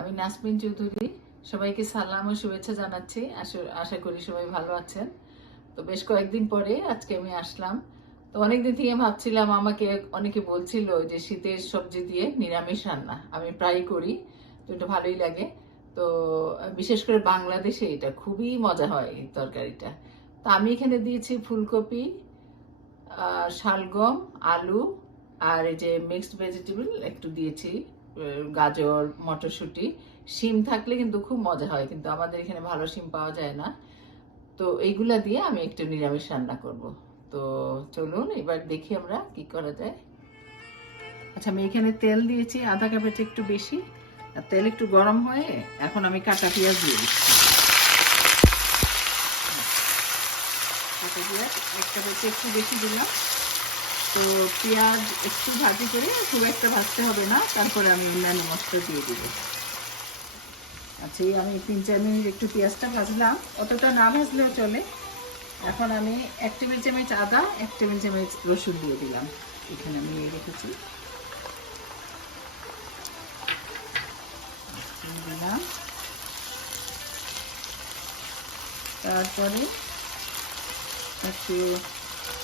আমি নাসমিন চৌধুরী। সবাইকে সালাম ও শুভেচ্ছা জানাচ্ছি। আশা করি সবাই ভালো আছেন। তো বেশ কয়েকদিন পরে আজকে আমি আসলাম। তো অনেকদিন থেকে ভাবছিলাম, আমাকে অনেকে বলছিল যে শীতের সবজি দিয়ে নিরামিষ রান্না আমি প্রায় করি, তো এটা ভালোই লাগে। তো বিশেষ করে বাংলাদেশে এটা খুবই মজা হয় এই তরকারিটা। তো আমি এখানে দিয়েছি ফুলকপি, শালগম, আলু, আর এই যে মিক্সড ভেজিটেবল একটু দিয়েছি, গাজর, মটরশুঁটি। শিম থাকলে কিন্তু খুব মজা হয়, কিন্তু আমাদের এখানে ভালো শিম পাওয়া যায় না। তো এইগুলা দিয়ে আমি একটু নিরামিষ রান্না করব। তো চলুন এবার দেখি আমরা কি করা যায়। আচ্ছা, আমি এখানে তেল দিয়েছি আধা কাপের চেয়ে একটু বেশি। আর তেল একটু গরম হয়ে এখন আমি কাটা পেঁয়াজ দিয়ে দিচ্ছি। কাটা পেঁয়াজ এক কাপের চেয়ে একটু বেশি দিলাম। তো পেঁয়াজ একটু ভাজি করে, খুব একটা ভাজতে হবে না, তারপরে আমি অন্যান্য মশলা দিয়ে দিব। আচ্ছা, এই আমি 3-4 মিনিট একটু পেঁয়াজটা ভাজলাম, অতটা না ভাজলেও চলে। এখন আমি 1 টেবিল চামচ আদা, 1 টেবিল চামচ রসুন দিয়ে দিলাম। এখানে আমি রেখেছি দিলাম। তারপরে একটু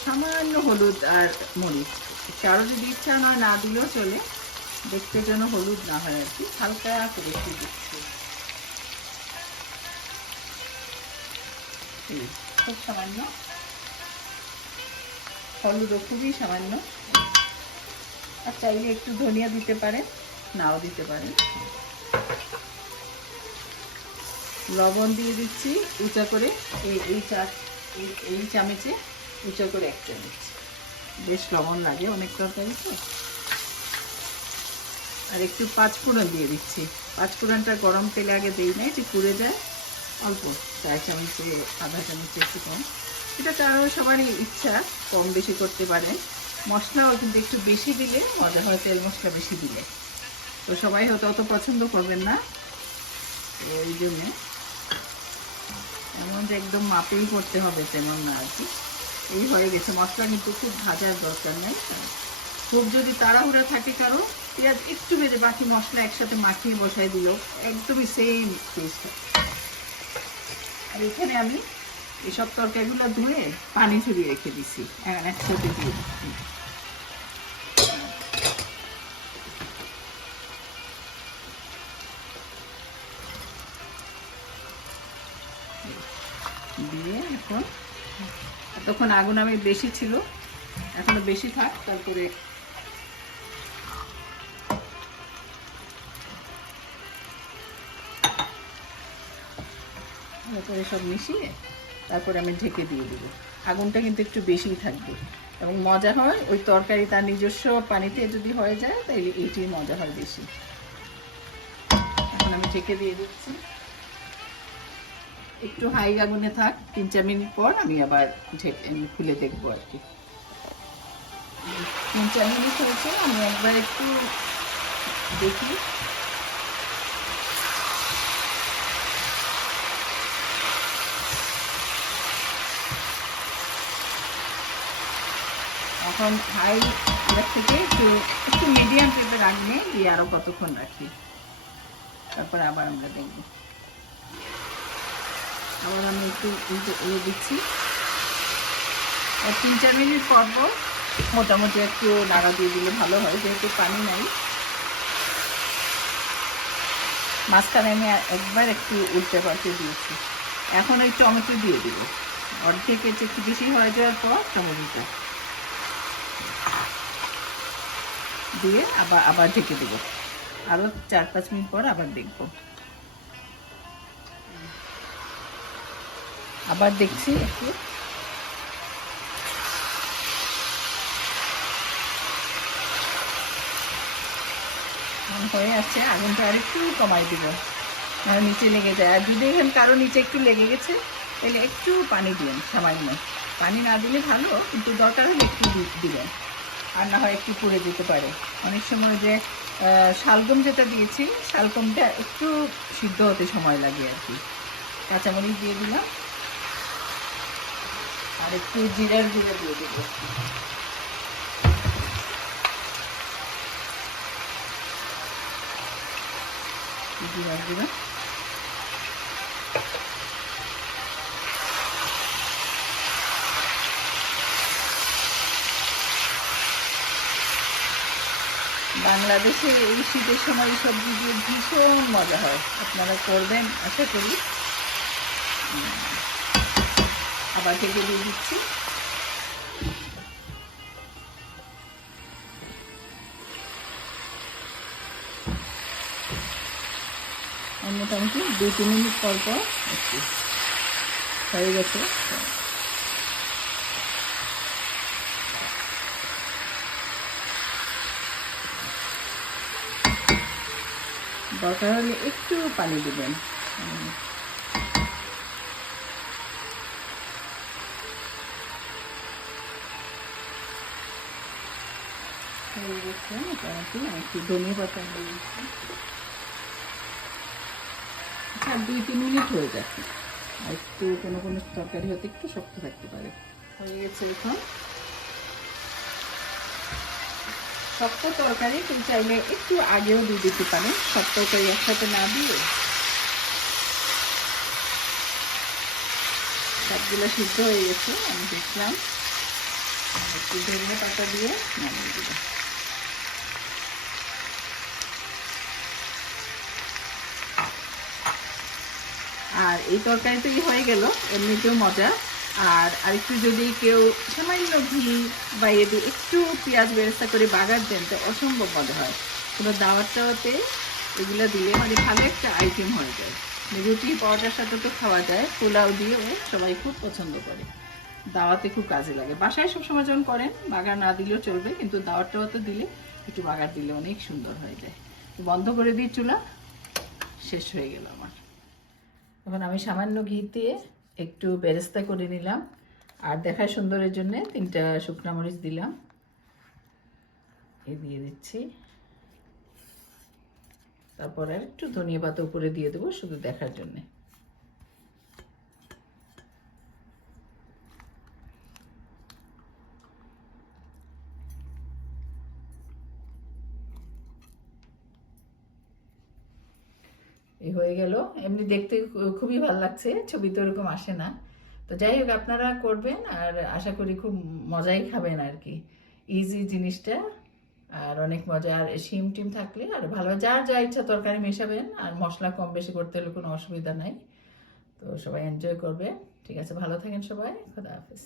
সামান্য হলুদ আর মরিচ, কারো যদি ইচ্ছা নয় না দিলেও চলে, দেখতে যেন হলুদ না হয় আর কি, হালকা করে একটু দিচ্ছি। খুব সামান্য হলুদও খুবই সামান্য। আর চাইলে একটু ধনিয়া দিতে পারেন, নাও দিতে পারেন। লবণ দিয়ে দিচ্ছি উঁচা করে, এই চামচে উঁচা করে 1 চামচ। বেশ লবণ লাগে অনেক তরকারিতে। আর একটু 5 ফোড়ন দিয়ে দিচ্ছি। 5 ফোড়নটা গরম তেলে আগে দিই না, যে পুড়ে যায়। অল্প 4 চামচে আধা চামচে একটু কম। এটা কারো সবারই ইচ্ছা, কম বেশি করতে পারেন। মশলাও কিন্তু একটু বেশি দিলে মজা হয়, তেল মশলা বেশি দিলে। তো সবাই হয়তো অত পছন্দ করবেন না, তো এই জন্যে এমন যে একদম মাপেই করতে হবে তেমন না আর কি। এই হয়ে গেছে। মশলা কিন্তু খুব ভাজার দরকার নেই। খুব যদি তাড়াহুড়া থাকে কারো, পেঁয়াজ একটু ভেজে বাকি মশলা একসাথে মাখিয়ে বসাই দিল, একদমই সেম টেস্ট। আর এখানে আমি এসব তরকারিগুলো ধুয়ে পানি ঝরিয়ে রেখে দিছি, একসাথে দিয়ে দিচ্ছি। দিয়ে এখন তখন আগুন আমি বেশি ছিল, এখনো বেশি থাক। তারপরে সব মিশিয়ে তারপরে আমি ঢেকে দিয়ে দিব। আগুনটা কিন্তু একটু বেশি থাকবে এবং মজা হয় ওই তরকারি তার নিজস্ব পানিতে যদি হয়ে যায়, তাহলে এইটাই মজা হয় বেশি। এখন আমি ঢেকে দিয়ে দিচ্ছি, একটু হাই আগুনে থাক। 3-4 মিনিট পর আমি আবার খুলে দেখবো আর কি। 3-4 মিনিট হয়েছে, আমি একবার একটু দেখি। এখন হাই থেকে একটু মিডিয়াম ফ্লেমে রাখবে, দিয়ে আরো কতক্ষণ রাখি, তারপরে আবার আমরা দেখবো। আবার আমি একটু দিচ্ছি। 3-4 মিনিট পর মোটামুটি একটু নাড়া দিয়ে দিলে ভালো হয়, যেহেতু পানি নাই। মাঝখানে আমি একবার একটু উল্টে পাল্টে দিয়েছি। এখন ওই টমেটো দিয়ে দিব, অর্ধেকের চেয়ে একটু বেশি হয়ে যাওয়ার পর টমেটোটা দিয়ে আবার ঢেকে দেব। আরো 4-5 মিনিট পর আবার দেখব। আবার দেখছি একটু। হয়ে আসছে, আগুনটা আর একটু কমাই দিব, আর নিচে লেগে যায়। আর যদি এখানে কারো নিচে একটু লেগে গেছে, তাহলে একটু পানি দিন, সামান্য। পানি না দিলে ভালো, কিন্তু দরকার হলে একটু দিবেন, আর না হয় একটু পুড়ে দিতে পারে। অনেক সময় যে শালগম যেটা দিয়েছি, শালগমটা একটু সিদ্ধ হতে সময় লাগে আর কি। কাঁচামরিচ দিয়ে দিলাম, আর একটু জিরার গুঁড়ো দিয়ে দেবো। জিরা গুঁড়া, বাংলাদেশে এই শীতের সময় এই সবজি দিয়ে ভীষণ মজা হয়, আপনারা করবেন আশা করি। আবার থেকে দিয়ে দিচ্ছি। মোটামুটি 2-3 মিনিট পর পর একটু হয়ে গেছে। দরকার হলে একটু পানি দিবেন। হয়ে গেছে মোটামুটি, একটু ধনিয়া পাতা দিয়ে দিচ্ছি। আচ্ছা 2-3 মিনিট হয়ে যাচ্ছে, আর একটু কোনো কোনো তরকারি হতে একটু শক্ত থাকতে পারে। হয়ে গেছে এখন। শক্ত তরকারি তুমি চাইলে একটু আগেও দিয়ে দিতে পারেন, সব তরকারি একসাথে না দিয়ে। সবগুলো সিদ্ধ হয়ে গেছে, আমি দেখলাম। একটু ধনিয়া পাতা দিয়ে নামিয়ে দেবো। আর এই তরকারি তো হয়ে গেল, এমনিতেও মজা। আর আরেকটু যদি কেউ সামান্য ঘি বা এতে একটু পেঁয়াজ বেরেস্তা করে বাগার দেন তো অসম্ভব মজা হয়। কোনো দাওয়াত টাওয়াতে এগুলো দিলে মানে ভালো একটা আইটেম হয়ে যায়। রুটি পরোটার সাথে তো খাওয়া যায়, পোলাও দিয়েও সবাই খুব পছন্দ করে। দাওয়াতে খুব কাজে লাগে। বাসায় সবসময় যখন করেন বাগার না দিলেও চলবে, কিন্তু দাওয়াত টাওয়াতে দিলে একটু বাগার দিলে অনেক সুন্দর হয়ে যায়। বন্ধ করে দিই চুলা, শেষ হয়ে গেল আমার। এখন আমি সামান্য ঘি দিয়ে একটু বেরেস্তা করে নিলাম, আর দেখার সুন্দরের জন্য 3টা শুকনো মরিচ দিলাম, এই দিয়ে দিচ্ছি। তারপর আর একটু ধনিয়া পাতা উপরে দিয়ে দেবো শুধু দেখার জন্য। এই হয়ে গেল। এমনি দেখতে খুবই ভালো লাগছে, ছবিতে ওরকম আসে না। তো যাই হোক আপনারা করবেন, আর আশা করি খুব মজাই খাবেন আর কি। ইজি জিনিসটা, আর অনেক মজা। আর শিম টিম থাকলে আর ভালো, যার যা ইচ্ছা তরকারি মেশাবেন, আর মশলা কম বেশি করতে হলে কোনো অসুবিধা নাই। তো সবাই এনজয় করবে। ঠিক আছে, ভালো থাকেন সবাই, খোদা হাফেজ।